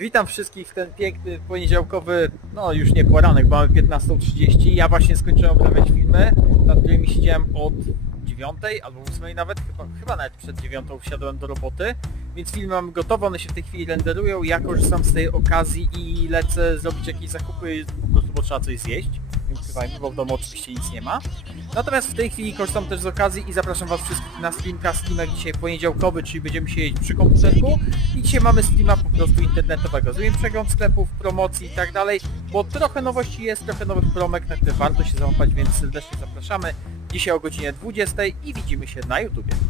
Witam wszystkich w ten piękny poniedziałkowy, no już nie poranek, bo mamy 15:30. Ja właśnie skończyłem obrabiać filmy, nad którymi siedziałem od 9 albo 8 nawet, chyba nawet przed 9 wsiadłem do roboty. Więc filmy mamy gotowe, one się w tej chwili renderują. Ja korzystam z tej okazji i lecę zrobić jakieś zakupy, po prostu bo trzeba coś zjeść. Nie ukrywajmy, bo w domu oczywiście nic nie ma. Natomiast w tej chwili korzystam też z okazji i zapraszam was wszystkich na streaming dzisiaj poniedziałkowy, czyli będziemy siedzieć przy komputerku. I dzisiaj mamy streama po prostu internetowego. Zrobimy przegląd sklepów, promocji i tak dalej, bo trochę nowości jest, trochę nowych promek, na które warto się załapać, więc serdecznie zapraszamy. Dzisiaj o godzinie 20 i widzimy się na YouTubie.